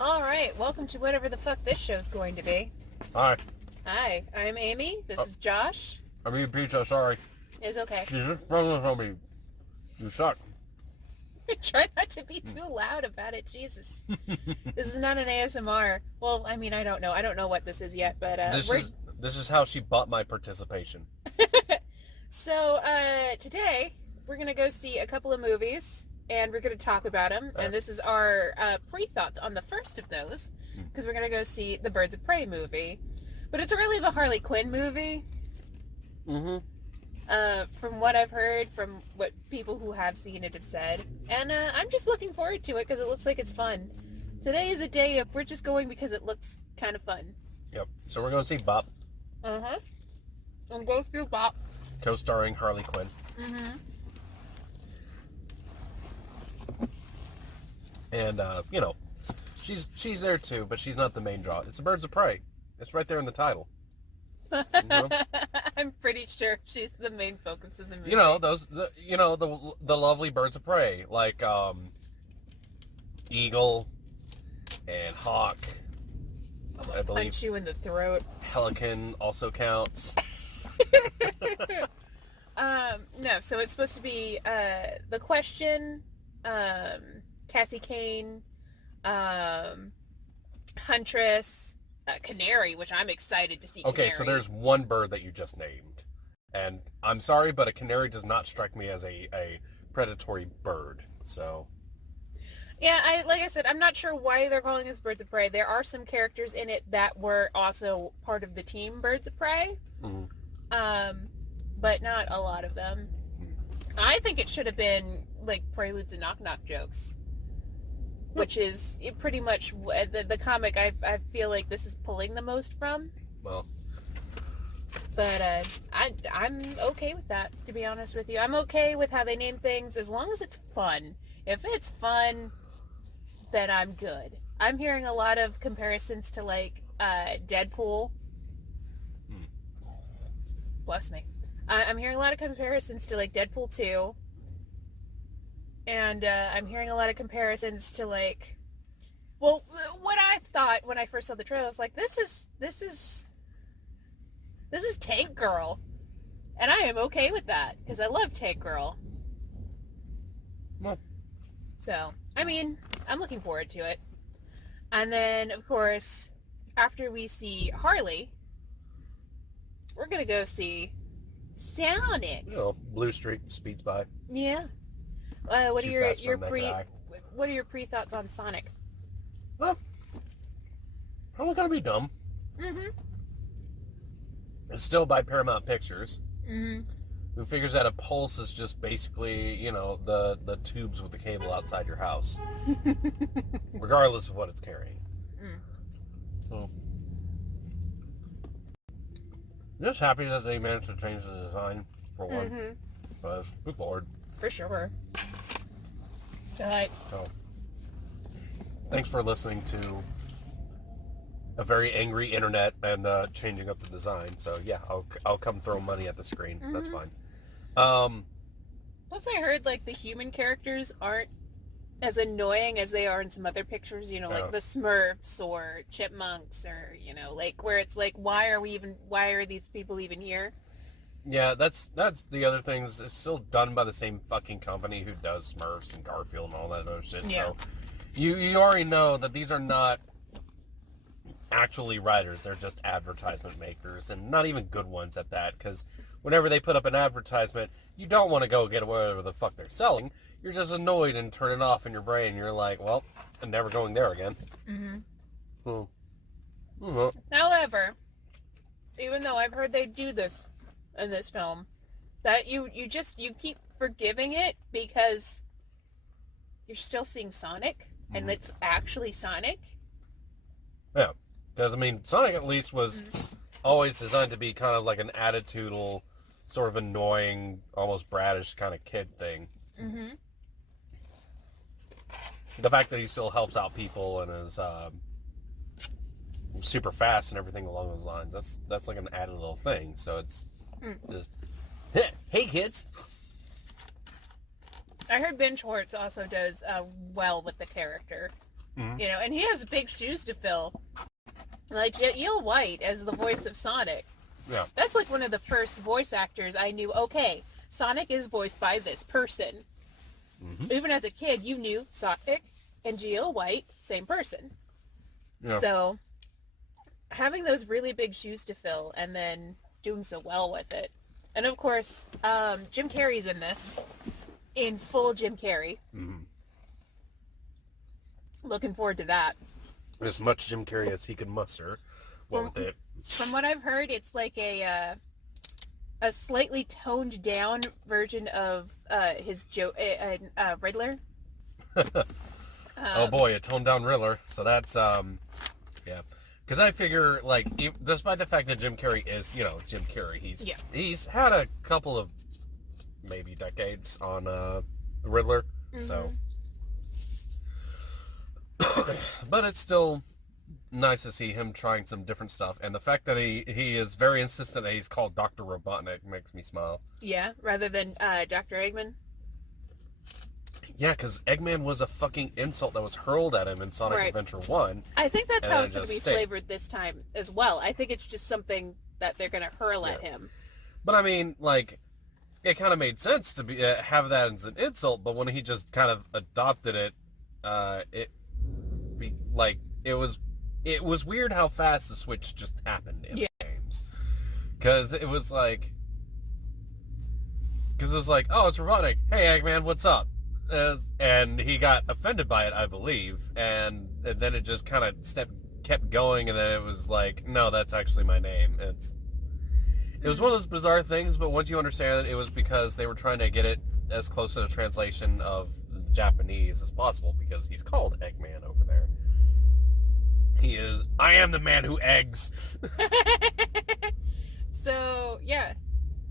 All right, welcome to whatever the fuck this show's going to be. Hi. Hi, I'm Amy. This is Josh. I mean, pizza, sorry. It's okay. She's just running on me. You suck. Try not to be too loud about it, Jesus. This is not an ASMR. Well, I mean, I don't know. I don't know what this is yet, but This is how she bought my participation. So, today, we're going to go see a couple of movies, and we're going to talk about them, and this is our pre-thoughts on the first of those, because we're going to go see the Birds of Prey movie. But it's really the Harley Quinn movie. Mm-hmm. From what I've heard, from what people who have seen it have said. And I'm just looking forward to it because it looks like it's fun. Today is a day of we're just going because it looks kind of fun. Yep. So we're going to see Bop. Uh-huh. And go through Bop. Co-starring Harley Quinn. Mm-hmm. And, she's there too, but she's not the main draw. It's the Birds of Prey. It's right there in the title. I'm pretty sure she's the main focus of the movie. The lovely birds of prey, like eagle and hawk. I believe punch you in the throat. pelican also counts. No, so it's supposed to be The Question, Cassie Kane, Huntress, Canary, which I'm excited to see. Okay, Canary. so there's one bird that you just named, and I'm sorry, but a canary does not strike me as a predatory bird. So yeah, like I said, I'm not sure why they're calling this Birds of Prey. There are some characters in it that were also part of the team Birds of Prey, but not a lot of them. I think it should have been like Preludes and Knock Knock Jokes, which is pretty much the comic I feel like this is pulling the most from. well, But I'm okay with that, to be honest with you. I'm okay with how they name things as long as it's fun. If it's fun, then I'm good. I'm hearing a lot of comparisons to like Deadpool. Bless me. I'm hearing a lot of comparisons to like Deadpool 2. And I'm hearing a lot of comparisons to like, well, what I thought when I first saw the trailer, I was like, this is Tank Girl, and I am okay with that because I love Tank Girl. well, So, I mean, I'm looking forward to it. And then, of course, after we see Harley, we're gonna go see Sonic. Blue Streak speeds by. Yeah. What are Too your fast for a naked eye. What are your pre-thoughts on Sonic? Well, probably gonna be dumb. Mm-hmm. It's still by Paramount Pictures. Mm-hmm. Who figures that a pulse is just basically, the tubes with the cable outside your house. Regardless of what it's carrying. So, just happy that they managed to change the design, for one. But, good lord. For sure. But So, thanks for listening to a very angry internet and changing up the design. So, yeah, I'll come throw money at the screen. That's fine. plus I heard like the human characters aren't as annoying as they are in some other pictures, like the Smurfs or Chipmunks or, like where it's like, why are these people even here? Yeah, that's the other thing. It's still done by the same fucking company who does Smurfs and Garfield and all that other shit. Yeah. So you already know that these are not actually writers. They're just advertisement makers, and not even good ones at that, because whenever they put up an advertisement, you don't want to go get whatever the fuck they're selling. You're just annoyed and turn it off in your brain. You're like, well, I'm never going there again. However, even though I've heard they do this in this film, that you keep forgiving it because you're still seeing Sonic, and it's actually Sonic. Yeah, because, Sonic at least was always designed to be kind of like an attitudinal, sort of annoying, almost brattish kind of kid thing. The fact that he still helps out people and is super fast and everything along those lines, that's like an added little thing. So it's just, hey kids! I heard Ben Schwartz also does well with the character. You know, and he has big shoes to fill. Like, Eel White as the voice of Sonic. Yeah. That's like one of the first voice actors I knew, okay, Sonic is voiced by this person. Mm-hmm. Even as a kid, you knew Sonic and Eel White, same person. Yeah. So, having those really big shoes to fill and then doing so well with it. And of course, Jim Carrey's in this, in full Jim Carrey. Mm-hmm. Looking forward to that. As much Jim Carrey as he can muster. With it. From what I've heard, it's like a slightly toned down version of his Riddler. Oh boy, a toned down Riddler. So that's yeah. Because I figure, like, despite the fact that Jim Carrey is, you know, Jim Carrey, he's had a couple of maybe decades on the Riddler. Mm-hmm. So. But it's still nice to see him trying some different stuff, and the fact that he is very insistent that he's called Dr. Robotnik makes me smile. Yeah, rather than Dr. Eggman. Yeah, because Eggman was a fucking insult that was hurled at him in Sonic Adventure 1. I think that's how it's going to be flavored this time as well. I think it's just something that they're going to hurl at him. But I mean, like, it kind of made sense to be have that as an insult, but when he just kind of adopted it, it was weird how fast the switch just happened in the games. Because it was like, oh, it's Robotnik. Hey, Eggman, what's up? And he got offended by it, I believe. And then it just kind of kept going, and then it was like, no, that's actually my name. It was one of those bizarre things, but once you understand it, it was because they were trying to get it as close to the translation of Japanese as possible, because he's called Eggman over there. He is, I am the man who eggs. So, yeah.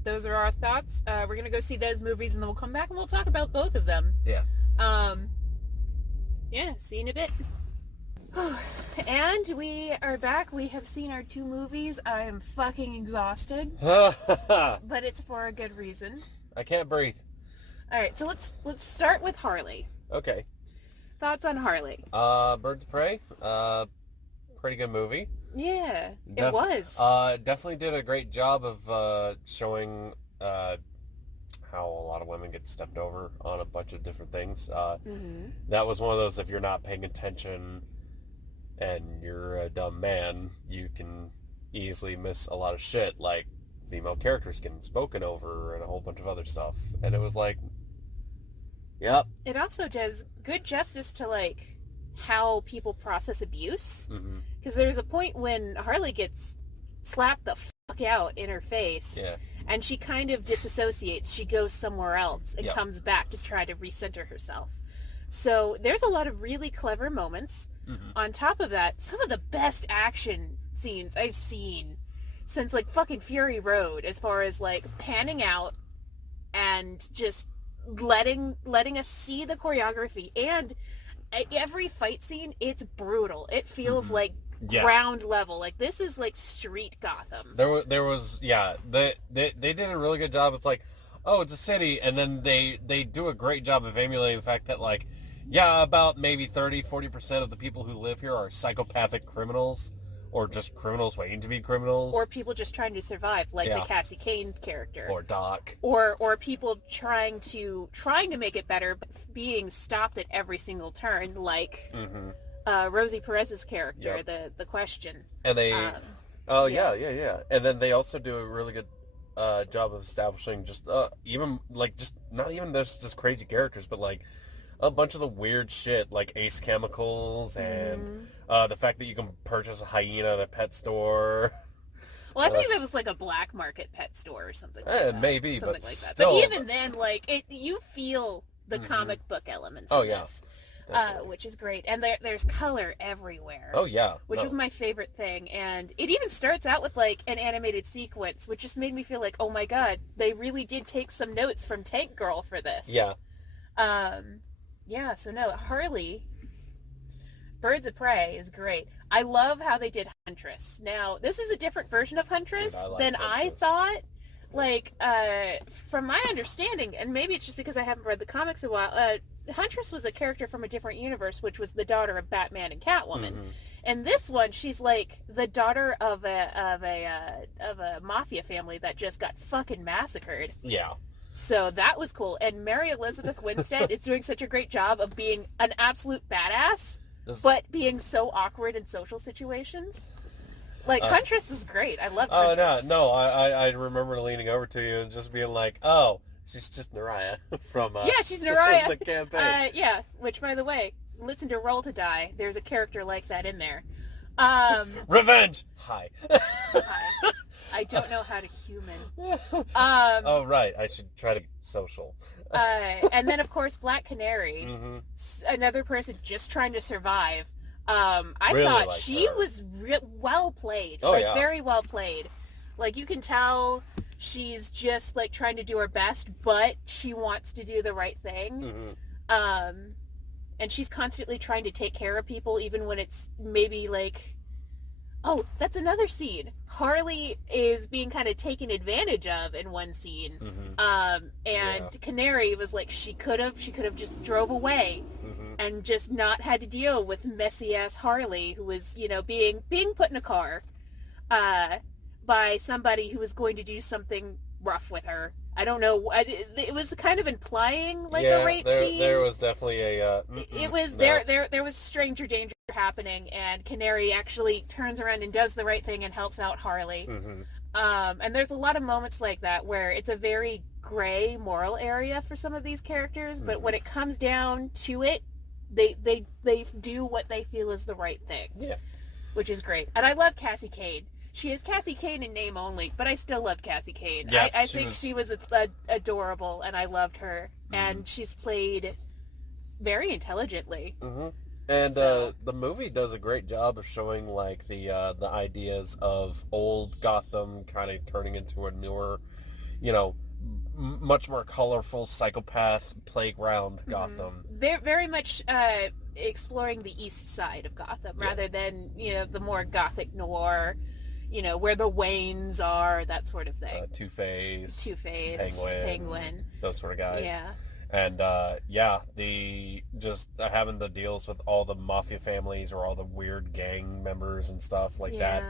Those are our thoughts. We're going to go see those movies, and then we'll come back and we'll talk about both of them. Yeah. Yeah, see you in a bit. And we are back. We have seen our 2 movies. I am fucking exhausted. But it's for a good reason. I can't breathe. Alright, so let's start with Harley. Okay. Thoughts on Harley? Birds of Prey. Pretty good movie. Yeah, it was. Definitely did a great job of showing how a lot of women get stepped over on a bunch of different things. That was one of those, if you're not paying attention and you're a dumb man, you can easily miss a lot of shit, like female characters getting spoken over and a whole bunch of other stuff. And it was like, yep. It also does good justice to, like, how people process abuse. Because there's a point when Harley gets slapped the fuck out in her face, and she kind of disassociates. She goes somewhere else and comes back to try to recenter herself. So there's a lot of really clever moments. On top of that, some of the best action scenes I've seen since, like, fucking Fury Road, as far as, like, panning out and just letting us see the choreography. And every fight scene, it's brutal. It feels like ground level. Like, this is like street Gotham. There was they did a really good job. It's like, oh, it's a city, and then they do a great job of emulating the fact that, like, about maybe 30-40% of the people who live here are psychopathic criminals, or just criminals waiting to be criminals, or people just trying to survive, like the Cassie Cain character, or Doc, or people trying to make it better, but being stopped at every single turn, like Rosie Perez's character, the Question. And they, and then they also do a really good job of establishing just even, like, just not even this just crazy characters, but like a bunch of the weird shit, like Ace Chemicals and the fact that you can purchase a hyena at a pet store. Well, I think that was like a black market pet store or something like that. Maybe, something but like that. still. But even then, like, you feel the comic book elements of this, which is great. And there's color everywhere. Oh, yeah. Which was my favorite thing. And it even starts out with, like, an animated sequence, which just made me feel like, oh my god, they really did take some notes from Tank Girl for this. Yeah. So no, Harley, Birds of Prey is great. I love how they did Huntress. Now, this is a different version of Huntress than I thought. like, from my understanding, and maybe it's just because I haven't read the comics in a while, Huntress was a character from a different universe, which was the daughter of Batman and Catwoman. Mm-hmm. And this one, she's like the daughter of a mafia family that just got fucking massacred. Yeah. So that was cool. And Mary Elizabeth Winstead is doing such a great job of being an absolute badass, but being so awkward in social situations. Like, Huntress is great. I love Huntress. No, I remember leaning over to you and just being like, oh, she's just Naraya from yeah, she's Naraya. the campaign. Yeah, which, by the way, listen to Roll to Die. There's a character like that in there. Revenge! Hi. Hi. I don't know how to human. Oh, right. I should try to be social. And then, of course, Black Canary, another person just trying to survive. I really thought like she her. was well played. Oh, like, yeah. very well played. Like, you can tell she's just, like, trying to do her best, but she wants to do the right thing. And she's constantly trying to take care of people, even when it's maybe, like... Oh, that's another scene. Harley is being kind of taken advantage of in one scene. And Canary was like, she could have just drove away and just not had to deal with messy ass Harley, who was, you know, being put in a car by somebody who was going to do something rough with her. I don't know. It was kind of implying like a rape scene. There was definitely a. It was no. there was stranger danger happening, and Canary actually turns around and does the right thing and helps out Harley. And there's a lot of moments like that where it's a very gray moral area for some of these characters, but when it comes down to it, they do what they feel is the right thing. Yeah, which is great. And I love Cassie Cade. She is Cassie Cade in name only, but I still love Cassie Cade. Yeah, I think she was adorable, and I loved her. And she's played very intelligently. And the movie does a great job of showing like the ideas of old Gotham kind of turning into a newer, you know, much more colorful psychopath playground Gotham. Very much exploring the east side of Gotham rather than, you know, the more gothic noir, you know, where the Waynes are, that sort of thing. Two-Face, Penguin, those sort of guys. Yeah. And the just having the deals with all the mafia families or all the weird gang members and stuff like that,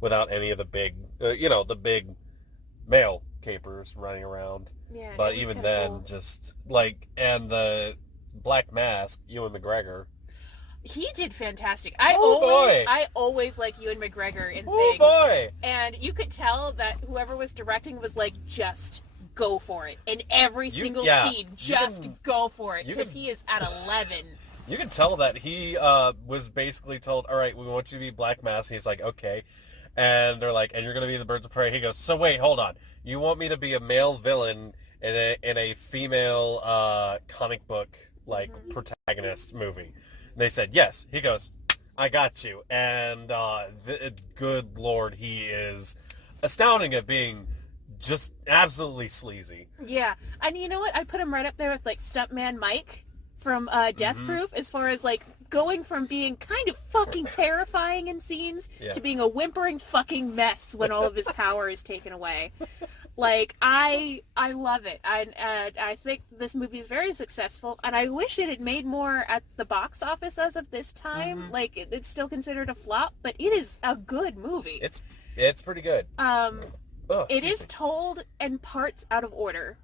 without any of the big, the big male capers running around. Yeah. But even then, cool. Just like, and the Black Mask, Ewan McGregor. He did fantastic. I always like Ewan McGregor in things. Oh boy! And you could tell that whoever was directing was like, just go for it. In every single scene, just go for it. Because he is at 11. You can tell that he was basically told, all right, we want you to be Black Mask. And he's like, okay. And they're like, and you're going to be the Birds of Prey. He goes, so wait, hold on. You want me to be a male villain in a female comic book like protagonist movie? And they said, yes. He goes, I got you. And good Lord, he is astounding at being just absolutely sleazy. Yeah. And you know what? I put him right up there with like Stuntman Mike from Death Proof, as far as like going from being kind of fucking terrifying in scenes to being a whimpering fucking mess when all of his power is taken away. Like, I love it. I think this movie is very successful, and I wish it had made more at the box office as of this time. Like, it's still considered a flop, but it is a good movie. It's pretty good. It is told in parts out of order.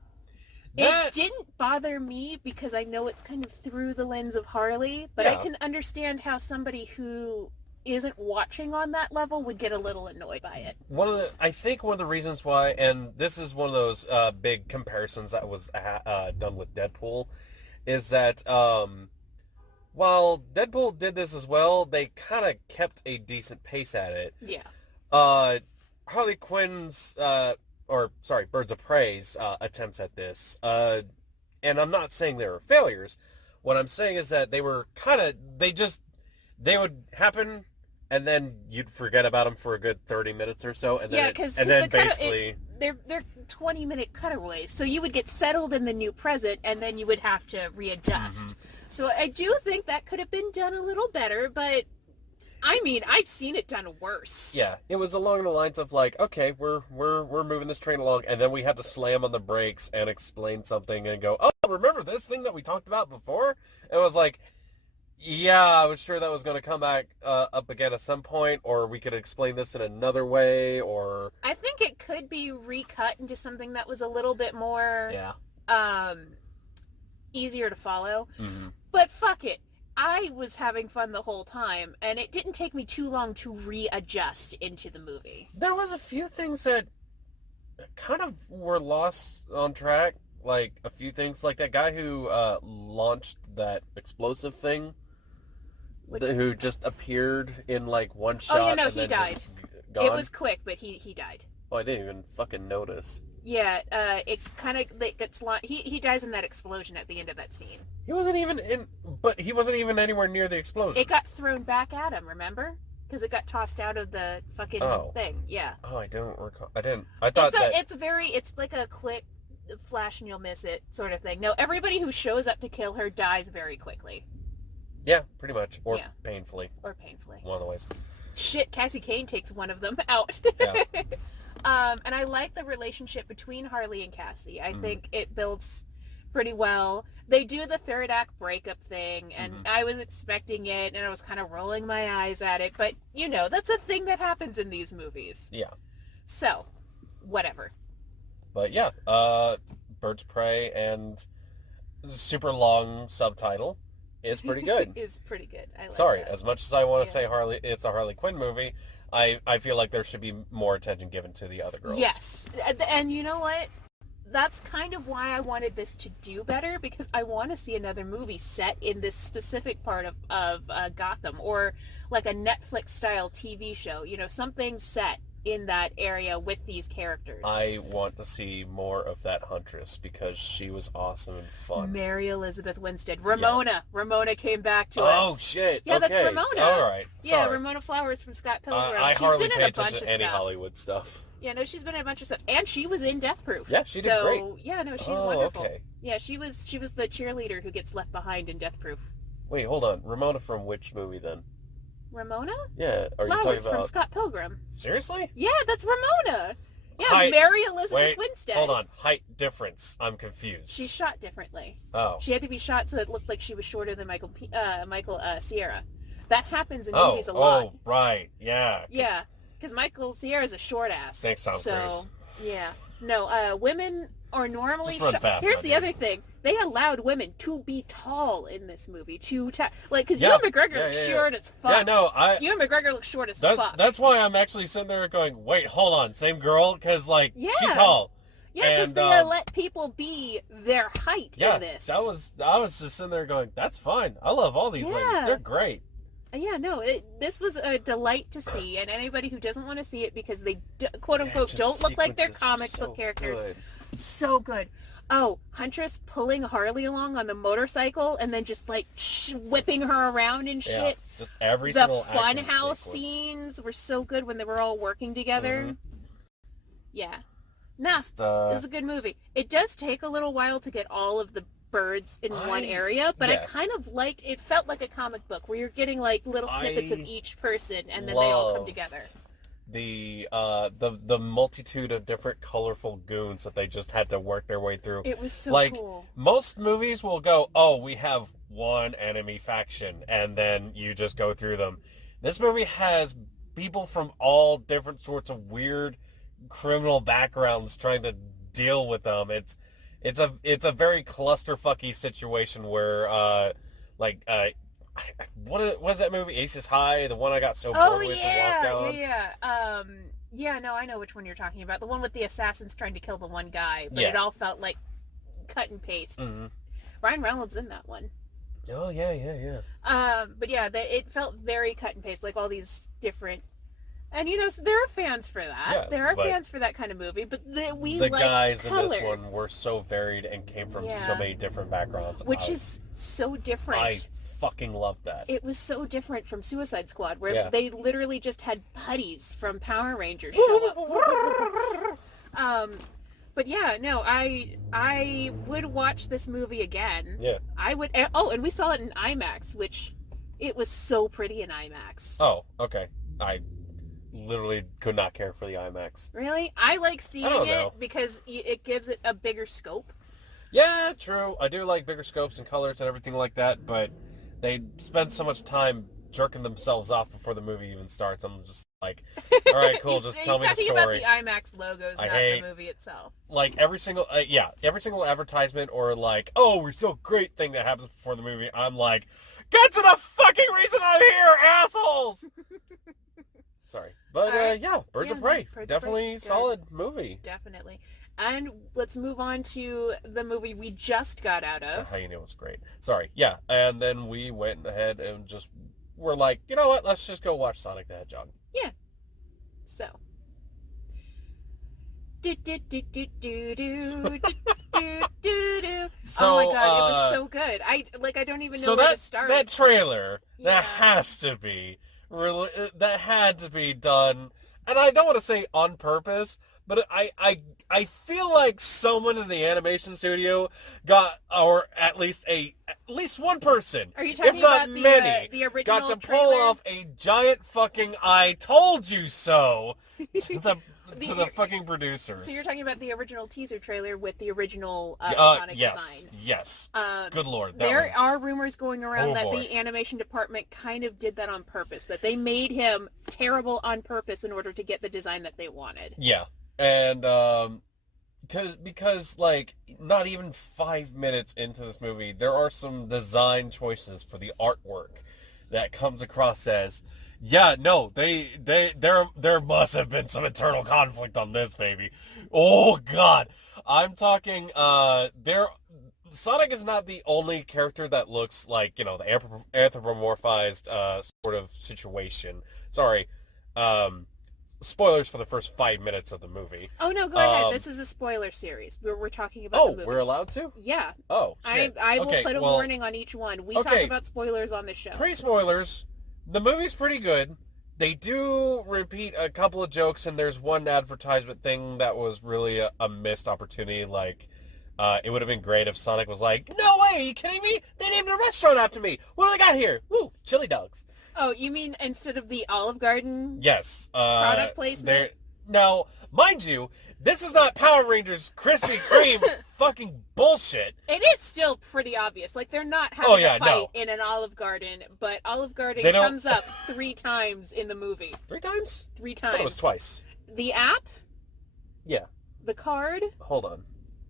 It didn't bother me because I know it's kind of through the lens of Harley, but I can understand how somebody who isn't watching on that level would get a little annoyed by it. I think one of the reasons why, and this is one of those big comparisons that was done with Deadpool, is that while Deadpool did this as well, they kind of kept a decent pace at it. Yeah. Harley Quinn's, Birds of Prey's attempts at this, and I'm not saying they were failures. What I'm saying is that they were they would happen, and then you'd forget about them for a good 30 minutes or so, and then they're 20-minute cutaways, so you would get settled in the new present, and then you would have to readjust. So I do think that could have been done a little better, but I mean, I've seen it done worse. Yeah, it was along the lines of like, okay, we're moving this train along, and then we had to slam on the brakes and explain something and go, oh, remember this thing that we talked about before? It was like, yeah, I was sure that was going to come back up again at some point, or we could explain this in another way, or... I think it could be recut into something that was a little bit more easier to follow. Mm-hmm. But fuck it. I was having fun the whole time, and it didn't take me too long to readjust into the movie. There was a few things that kind of were lost on track. Like, a few things, like that guy who launched that explosive thing. Who just appeared in like one shot. Oh, yeah, no, he died. It was quick, but he died. Oh, I didn't even fucking notice. Yeah, it kind of gets he dies in that explosion at the end of that scene. He wasn't even anywhere near the explosion. It got thrown back at him, remember? Because it got tossed out of the fucking thing. Yeah. Oh, I don't recall. I didn't. I thought it's like a quick flash and you'll miss it sort of thing. No, everybody who shows up to kill her dies very quickly. Yeah, pretty much. Or painfully. Or painfully. One of the ways. Shit, Cassie Cain takes one of them out. Yeah. And I like the relationship between Harley and Cassie. I think it builds pretty well. They do the third act breakup thing, and I was expecting it, and I was kind of rolling my eyes at it. But, you know, that's a thing that happens in these movies. Yeah. So, whatever. But, yeah. Birds of Prey and super long subtitle is pretty good. Is pretty good. I like Sorry, that. As much as I want to say it's a Harley Quinn movie, I feel like there should be more attention given to the other girls. Yes. And you know what? That's kind of why I wanted this to do better, because I want to see another movie set in this specific part of Gotham, or like a Netflix-style TV show. You know, something set in that area with these characters. I want to see more of that Huntress because she was awesome and fun. Mary Elizabeth Winstead. Ramona. Yeah. Ramona came back to us. Oh, shit. Yeah, okay. That's Ramona. All right. Yeah, Ramona Flowers from Scott Pilgrim. I she's hardly been pay in a bunch attention of to any stuff. Hollywood stuff. Yeah, no, she's been in a bunch of stuff. And she was in Death Proof. Yeah, she did great. Yeah, no, she's wonderful. Okay. Yeah, she was the cheerleader who gets left behind in Death Proof. Wait, hold on. Ramona from which movie then? Ramona? Yeah, are Flowers you talking about from Scott Pilgrim. Seriously? Yeah, that's Ramona. Yeah, Mary Elizabeth Winstead. Hold on. Height difference. I'm confused. She's shot differently. Oh. She had to be shot so it looked like she was shorter than Michael Cera. That happens in movies a lot. Oh, right. Yeah. Yeah, because Michael Cera's a short ass. Thanks, Tom Cruise. Yeah. No, women are normally Just run fast, Here's the other thing. They allowed women to be tall in this movie. Because Ewan McGregor looks short as fuck. Yeah, no, Ewan McGregor looks short as fuck. That's why I'm actually sitting there going, wait, hold on, same girl? Because, she's tall. Yeah, because they let people be their height in this. I was just sitting there going, that's fine. I love all these ladies. They're great. Yeah, no, this was a delight to see, and anybody who doesn't want to see it because they, quote-unquote, don't look like they're comic book characters. So good. Oh, Huntress pulling Harley along on the motorcycle and then just, whipping her around and shit. Yeah, just every single The funhouse scenes were so good when they were all working together. Mm-hmm. Yeah. This is a good movie. It does take a little while to get all of the birds in one area, but I kind of it felt like a comic book where you're getting little snippets of each person and then they all come together. The multitude of different colorful goons that they just had to work their way through. It was so cool. Most movies will go, oh, we have one enemy faction, and then you just go through them. This movie has people from all different sorts of weird criminal backgrounds trying to deal with them. It's a very clusterfucky situation where what was that movie? Aces High, the one I got so bored with and walked down. Yeah, no, I know which one you're talking about. The one with the assassins trying to kill the one guy, but it all felt like cut and paste. Mm-hmm. Ryan Reynolds in that one. Oh yeah. But yeah, it felt very cut and paste, like all these different. And so there are fans for that. Yeah, there are fans for that kind of movie, but the guys color. in this one were so varied and came from so many different backgrounds. Which is so different. I fucking love that. It was so different from Suicide Squad, where they literally just had putties from Power Rangers show up. But yeah, no, I would watch this movie again. Yeah. I would. Oh, and we saw it in IMAX, which It was so pretty in IMAX. Oh, okay. I literally could not care for the IMAX. Really? I like seeing don't it know. because it gives it a bigger scope. Yeah, true. I do like bigger scopes and colors and everything like that, but they spend so much time jerking themselves off before the movie even starts. I'm just like, all right, cool, just tell me the He's story. talking about the IMAX logos, not the movie itself. Like every single advertisement or like, oh, we're so great thing that happens before the movie. I'm like, get to the fucking reason I'm here, assholes. Sorry, but right. Birds of Prey, Birds of definitely Prey. solid movie. Definitely. And let's move on to the movie we just got out of. How you knew it was great. Sorry, yeah, and then we went ahead and just were like, you know what? Let's just go watch Sonic the Hedgehog. Yeah. So. Do, do, do, do, do, do, do, do, do. So, oh my god, it was so good. I don't even know where to start. That trailer, Yeah. that had to be done, and I don't want to say on purpose, but I feel like someone in the animation studio got, or at least one person, Are you talking if not about many, the original got to trailer? pull off a giant fucking "I told you so" to the fucking producers. So you're talking about the original teaser trailer with the original Sonic design. Yes. Good Lord. There are rumors going around that boy. the animation department kind of did that on purpose, that they made him terrible on purpose in order to get the design that they wanted. Yeah. And because like not even 5 minutes into this movie, there are some design choices for the artwork that comes across as, yeah, no, there must have been some internal conflict on this, baby. Oh God, I'm talking. Sonic is not the only character that looks like, the anthropomorphized sort of situation. Sorry, spoilers for the first 5 minutes of the movie. Oh no, go ahead. This is a spoiler series. We're talking about the movies. We're allowed to? Yeah. Oh, shit. I will put a warning on each one. We talk about spoilers on the show. Pre-spoilers. The movie's pretty good. They do repeat a couple of jokes, and there's one advertisement thing that was really a missed opportunity. Like, it would have been great if Sonic was like, "No way, are you kidding me? They named a restaurant after me. What do I got here? Woo, chili dogs." Oh, you mean instead of the Olive Garden? Yes. Product placement? Now, mind you, this is not Power Rangers Krispy Kreme fucking bullshit. It is still pretty obvious. Like, they're not having a fight in an Olive Garden, but Olive Garden comes up 3 times in the movie. 3 times? 3 times. I thought it was twice. The app? Yeah. The card? Hold on.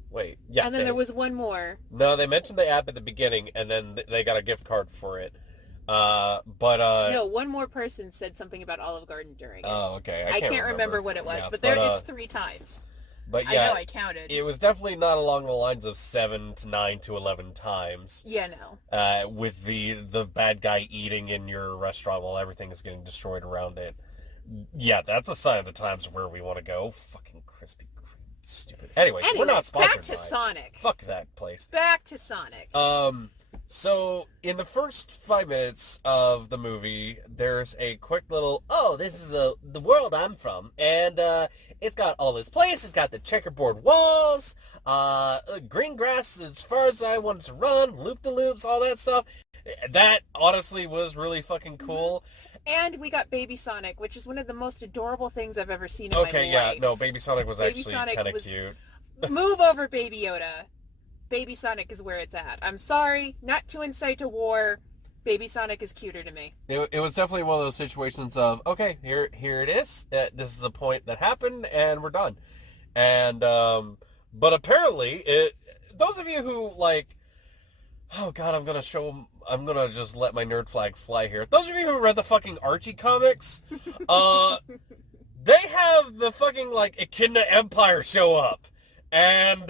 Wait. Yeah. And then there was one more. No, they mentioned the app at the beginning, and then they got a gift card for it. No, one more person said something about Olive Garden during it. Oh, okay. I can't remember what it was, yeah, but it's 3 times. But yeah, I know I counted. It was definitely not along the lines of 7 to 9 to 11 times. Yeah, no. With the bad guy eating in your restaurant while everything is getting destroyed around it. Yeah, that's a sign of the times where we want to go. Fucking Krispy Kreme, stupid. Anyway, we're not sponsored back to Sonic. Fuck that place. Back to Sonic. So, in the first 5 minutes of the movie, there's a quick little, this is the world I'm from, and it's got all this place, it's got the checkerboard walls, green grass as far as I wanted to run, loop-de-loops, all that stuff. That, honestly, was really fucking cool. And we got Baby Sonic, which is one of the most adorable things I've ever seen in my life. Okay, yeah, no, Baby Sonic was actually kind of cute. Move over, Baby Yoda. Baby Sonic is where it's at. I'm sorry, not to incite a war. Baby Sonic is cuter to me. It was definitely one of those situations of, okay, here it is. This is a point that happened, and we're done. And but apparently, those of you who like, oh God, I'm gonna just let my nerd flag fly here. Those of you who read the fucking Archie comics, they have the fucking like Echidna Empire show up, and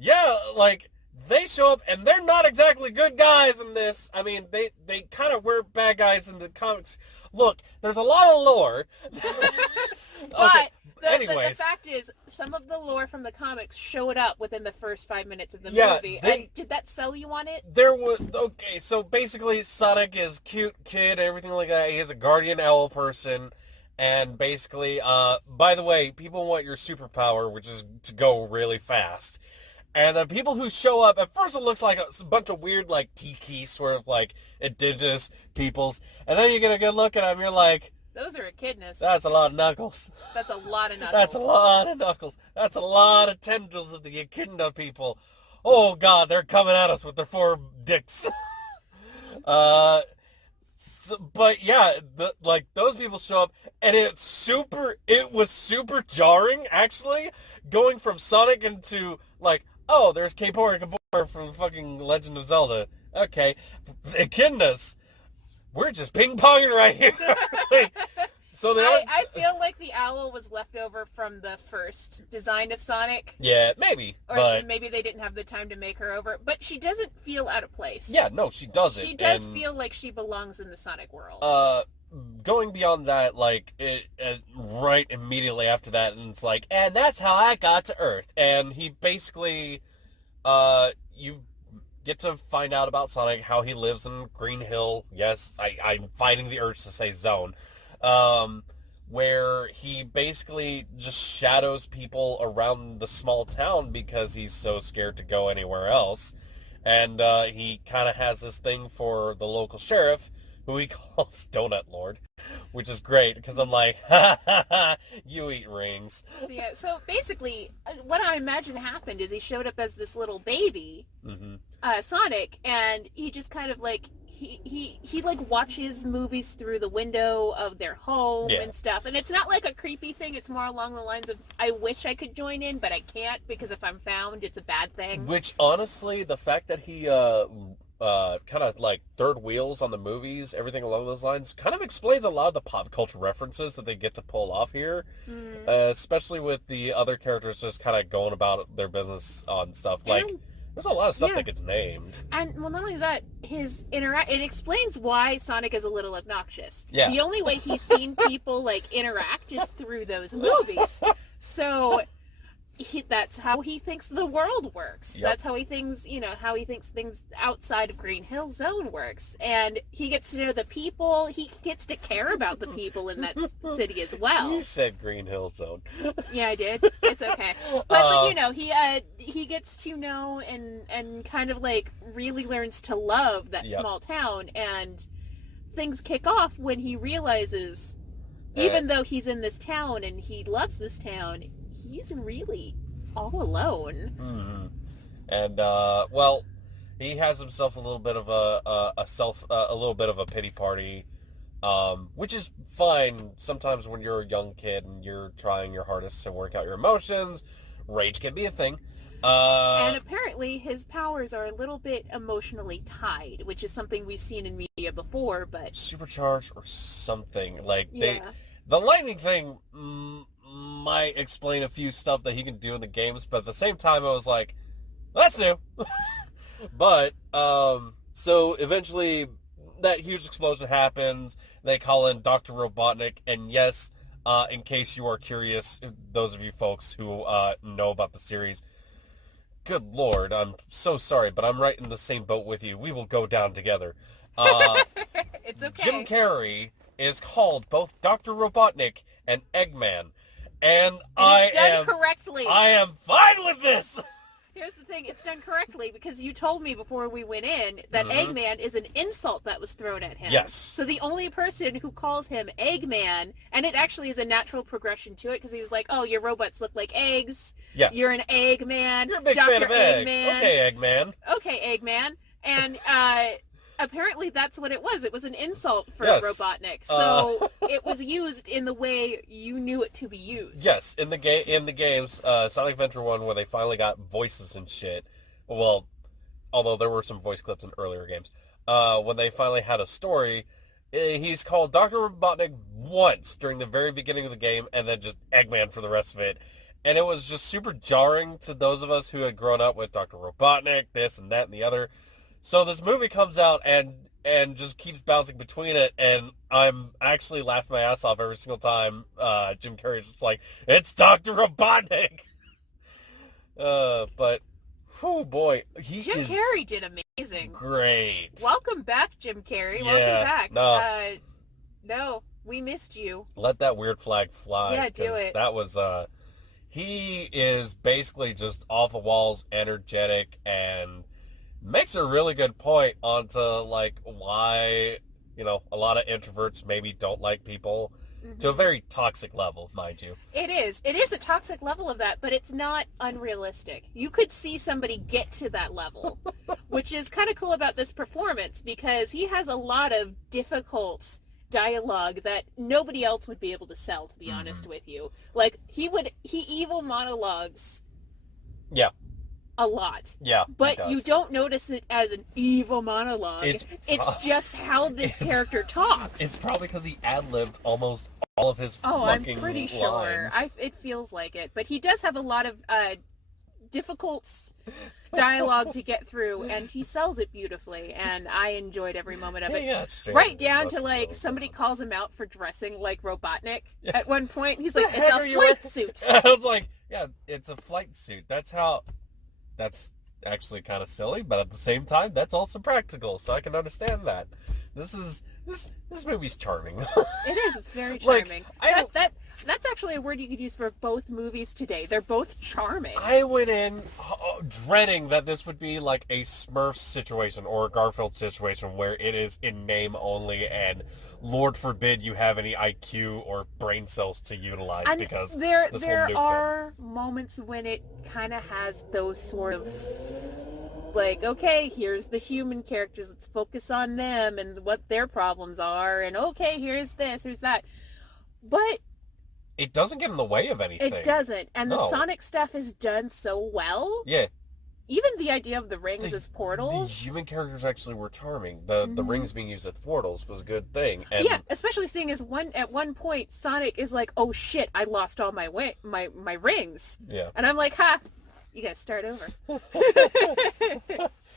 yeah, like, they show up, and they're not exactly good guys in this. I mean, they kind of were bad guys in the comics. Look, there's a lot of lore. But anyways. the fact is, some of the lore from the comics showed up within the first 5 minutes of the movie. And did that sell you on it? Okay, so basically, Sonic is cute kid, everything like that. He is a guardian owl person. And basically, by the way, people want your superpower, which is to go really fast. And the people who show up, at first it looks like a bunch of weird, like, tiki sort of, like, indigenous peoples. And then you get a good look at them, you're like... Those are echidnas. That's a lot of knuckles. That's a lot of knuckles. That's a lot of knuckles. That's a lot of tendrils of the echidna people. Oh, God, they're coming at us with their 4 dicks. But, yeah, those people show up, and it was super jarring, actually, going from Sonic into, like, oh, there's Kaepora and Kaepora from fucking Legend of Zelda. Okay. Echidnas. We're just ping-ponging right here. So I feel like the owl was left over from the first design of Sonic. Yeah, maybe. Or maybe they didn't have the time to make her over. But she doesn't feel out of place. Yeah, no, she doesn't. She does feel like she belongs in the Sonic world. Going beyond that, like, right immediately after that, and it's like, and that's how I got to Earth. And he basically, you get to find out about Sonic, how he lives in Green Hill. Yes, I'm fighting the urge to say zone. Where he basically just shadows people around the small town because he's so scared to go anywhere else. And he kind of has this thing for the local sheriff, who he calls Donut Lord, which is great, because I'm like, ha ha ha, you eat rings. So basically, what I imagine happened is he showed up as this little baby, Sonic, and he just kind of like, he like watches movies through the window of their home and stuff. And it's not like a creepy thing. It's more along the lines of, I wish I could join in, but I can't because if I'm found, it's a bad thing. Which, honestly, the fact that he kind of like third wheels on the movies, everything along those lines, kind of explains a lot of the pop culture references that they get to pull off here. Especially with the other characters just kind of going about their business on stuff. Like, there's a lot of stuff that gets named. And, well, not only that, it explains why Sonic is a little obnoxious. Yeah. The only way he's seen people, like, interact is through those movies. So, that's how he thinks the world works. Yep. That's how he thinks, how he thinks things outside of Green Hill Zone works. And he gets to know the people. He gets to care about the people in that city as well. You said Green Hill Zone. Yeah, I did. It's okay. But he gets to know and kind of like really learns to love that small town, and things kick off when he realizes, even though he's in this town and he loves this town, he's really all alone. Mm-hmm. And he has himself a little bit of a little bit of a pity party, which is fine. Sometimes when you're a young kid and you're trying your hardest to work out your emotions, rage can be a thing. And apparently his powers are a little bit emotionally tied, which is something we've seen in media before, but... Supercharged or something. Like, the lightning thing might explain a few stuff that he can do in the games, but at the same time I was like, that's new. But, so eventually that huge explosion happens, they call in Dr. Robotnik, and yes, in case you are curious, those of you folks who know about the series, good lord, I'm so sorry, but I'm right in the same boat with you. We will go down together. It's okay. Jim Carrey is called both Dr. Robotnik and Eggman. And I am fine with this. Here's the thing, it's done correctly because you told me before we went in that Eggman is an insult that was thrown at him. Yes. So the only person who calls him Eggman, and it actually is a natural progression to it because he's like, oh, your robots look like eggs. Yeah. You're an Eggman. You're a big Dr. fan of eggs. Eggman. Okay, Eggman. Okay, Eggman. And apparently that's what it was. It was an insult for Robotnik. So it was used in the way you knew it to be used. Yes, in the games, Sonic Adventure 1, where they finally got voices and shit. Well, although there were some voice clips in earlier games. When they finally had a story, he's called Dr. Robotnik once during the very beginning of the game, and then just Eggman for the rest of it. And it was just super jarring to those of us who had grown up with Dr. Robotnik, this and that and the other. So this movie comes out and just keeps bouncing between it, and I'm actually laughing my ass off every single time Jim Carrey's just like, it's Dr. Robotnik! But, oh boy, Jim Carrey did amazing. Great. Welcome back, Jim Carrey. Yeah, Welcome back. no. No, we missed you. Let that weird flag fly. Yeah, do it. That was, he is basically just off the walls, energetic, and makes a really good point onto, like, why, a lot of introverts maybe don't like people to a very toxic level, mind you. It is. It is a toxic level of that, but it's not unrealistic. You could see somebody get to that level, which is kind of cool about this performance, because he has a lot of difficult dialogue that nobody else would be able to sell, to be honest with you. Like, he evil monologues Yeah. a lot. Yeah, but you don't notice it as an evil monologue. It's just how this character talks. It's probably because he ad-libbed almost all of his fucking I'm pretty lines. sure. It feels like it. But he does have a lot of difficult dialogue to get through, and he sells it beautifully, and I enjoyed every moment of it. Yeah, right down to, like, somebody calls him out for dressing like Robotnik at one point. He's like, it's a flight suit. I was like, yeah, it's a flight suit. That's actually kind of silly, but at the same time, that's also practical, so I can understand that. This movie's charming. It is. It's very charming. Like, that's actually a word you could use for both movies today. They're both charming. I went in dreading that this would be like a Smurfs situation or a Garfield situation where it is in name only, and Lord forbid you have any IQ or brain cells to utilize, and because there will are moments when it kind of has those sort of, like, okay, here's the human characters, let's focus on them and what their problems are, and okay, here's this, here's that. But it doesn't get in the way of anything. It doesn't. And the Sonic stuff is done so well. Yeah. Even the idea of the rings as portals. The human characters actually were charming. The rings being used as portals was a good thing. And yeah, especially seeing as at one point Sonic is like, "Oh shit, I lost all my my rings." Yeah. And I'm like, "Ha, you gotta start over."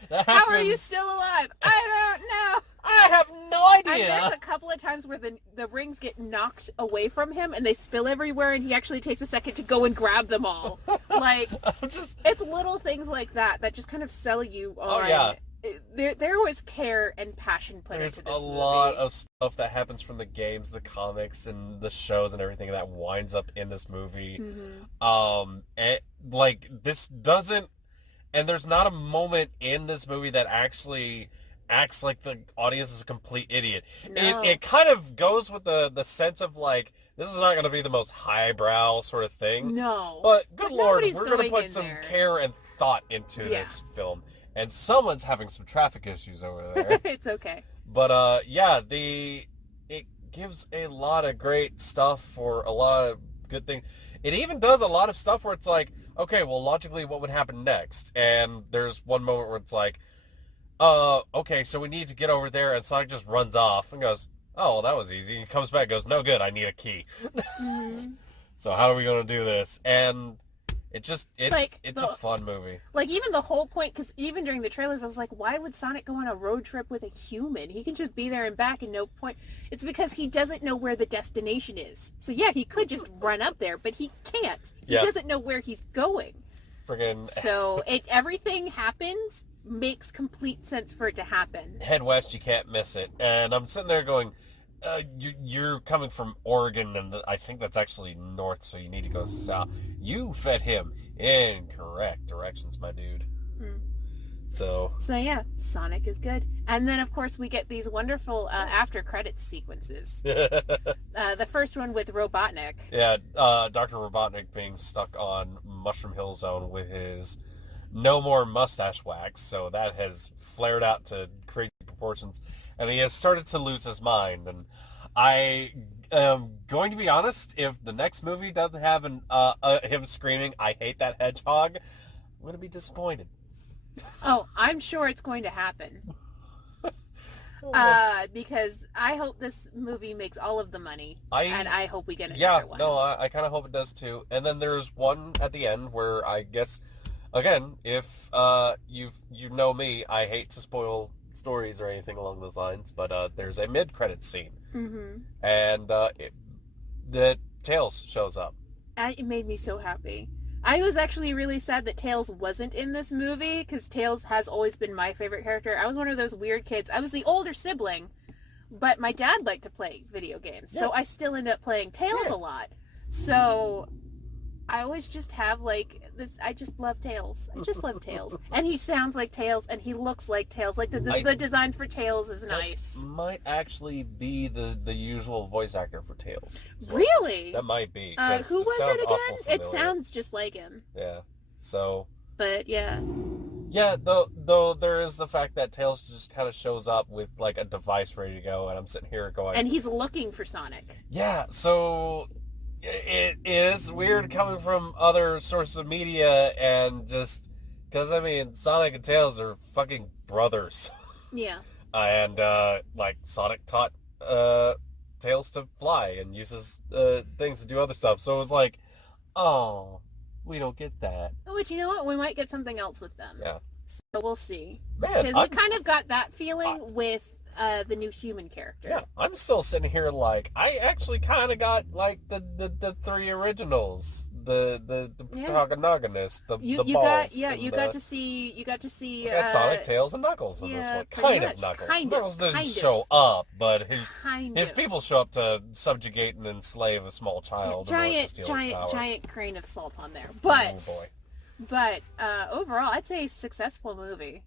How are you still alive? I don't know. I have no idea. And there's a couple of times where the rings get knocked away from him and they spill everywhere, and he actually takes a second to go and grab them all. Like, it's little things like that just kind of sell you on. Oh, yeah. There was care and passion put into this movie. There's a lot of stuff that happens from the games, the comics, and the shows and everything that winds up in this movie. Like, this doesn't... And there's not a moment in this movie that actually acts like the audience is a complete idiot. No. It kind of goes with the sense of, like, this is not going to be the most highbrow sort of thing. No. But, good Lord, we're going to put some there. care and thought into this film. And someone's having some traffic issues over there. It's okay. But, yeah, it gives a lot of great stuff for a lot of good things. It even does a lot of stuff where it's like, okay, well, logically, what would happen next? And there's one moment where it's like, okay, so we need to get over there, and Sonic just runs off and goes, oh, well, that was easy. He comes back and goes, no good, I need a key. So how are we going to do this? And it's a fun movie. Like, even the whole point, because even during the trailers, I was like, why would Sonic go on a road trip with a human? He can just be there and back and no point. It's because he doesn't know where the destination is. So, yeah, he could just run up there, but he can't. He doesn't know where he's going. So, everything happens, makes complete sense for it to happen. Head west, you can't miss it. And I'm sitting there going, you're coming from Oregon, and I think that's actually north, so you need to go south. You fed him incorrect directions, my dude. So yeah, Sonic is good. And then, of course, we get these wonderful after credits sequences. The first one with Robotnik. Yeah, Dr. Robotnik being stuck on Mushroom Hill Zone with his no more mustache wax, so that has flared out to crazy proportions. And he has started to lose his mind. And I am going to be honest, if the next movie doesn't have him screaming, I hate that hedgehog, I'm going to be disappointed. Oh, I'm sure it's going to happen. Because I hope this movie makes all of the money. And I hope we get another one. Yeah, no, I kind of hope it does too. And then there's one at the end where I guess, again, if you know me, I hate to spoil stories or anything along those lines, but there's a mid-credits scene, and the Tails shows up. It made me so happy. I was actually really sad that Tails wasn't in this movie, because Tails has always been my favorite character. I was one of those weird kids. I was the older sibling, but my dad liked to play video games, so I still end up playing Tails a lot. So I always just have like this. I just love Tails. I just love Tails, and he sounds like Tails, and he looks like Tails. Like the design for Tails is nice. Might actually be the usual voice actor for Tails. So Really? that might be. Who was it again? It Familiar. sounds just like him. Yeah. So. But yeah. Yeah, though there is the fact that Tails just kind of shows up with like a device ready to go, and I'm sitting here going. And he's looking for Sonic. Yeah, so it is weird coming from other sources of media, and just because I mean Sonic and Tails are fucking brothers. Yeah. And like Sonic taught Tails to fly and uses things to do other stuff, so it was like, oh. We don't get that. Oh, but you know what? We might get something else with them. Yeah. So we'll see. Man, because we kind of got that feeling with the new human character. Yeah, I'm still sitting here like I actually kind of got like the three originals, the protagonist, the boss. You got to see. Sonic, Tails, and Knuckles in this one. Kind of Knuckles. Knuckles doesn't show up, but his people show up to subjugate and enslave a small child. Giant crane of salt on there. But oh boy. But overall, I'd say successful movie.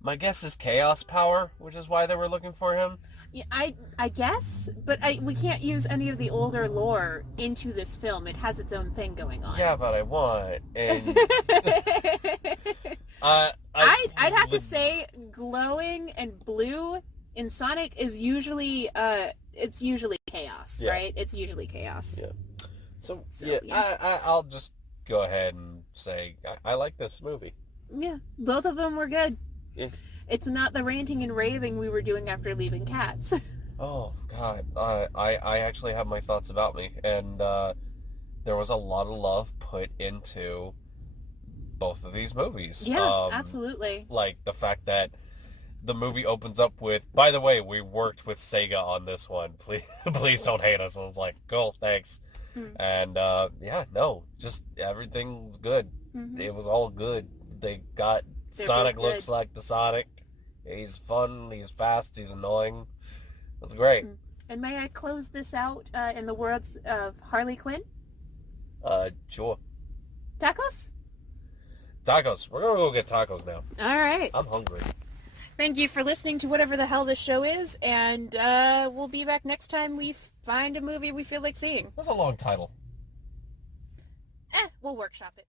My guess is chaos power, which is why they were looking for him. Yeah, I guess, but we can't use any of the older lore into this film. It has its own thing going on. Yeah, but I want. And I'd have to say glowing and blue in Sonic is usually it's usually chaos, right? It's usually chaos. Yeah. So yeah. I'll just go ahead and say I like this movie. Yeah, both of them were good. Yeah. It's not the ranting and raving we were doing after leaving Cats. Oh God, I actually have my thoughts about me, and there was a lot of love put into both of these movies. Yeah, absolutely. Like the fact that the movie opens up with, by the way, we worked with Sega on this one. Please don't hate us. I was like, cool, thanks. And just everything's good. Mm-hmm. It was all good. They got Sonic looks like the Sonic. He's fun. He's fast. He's annoying. That's great. And may I close this out in the words of Harley Quinn? Sure. Tacos? Tacos. We're gonna go get tacos now. All right. I'm hungry. Thank you for listening to whatever the hell this show is, and we'll be back next time we find a movie we feel like seeing. That's a long title. We'll workshop it.